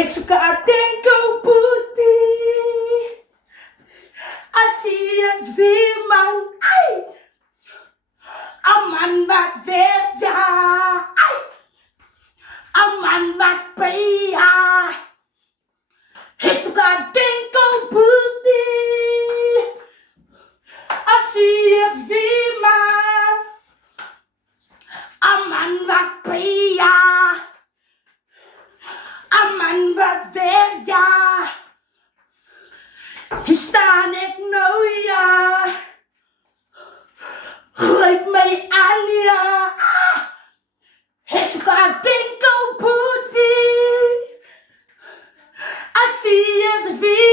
Ik zoek haar denken putih. Así es wie man. Ay. Een man wat werkt, ja. Ay. Een man wat bij, ja. Ik zoek haar denken putih. Así es wie man. Een man wat bij, ja. Een man wat werkt, ja. Hier sta ik nou, ja. Grijp mij aan, ja. Ik zoek haar denken putih. Así es wie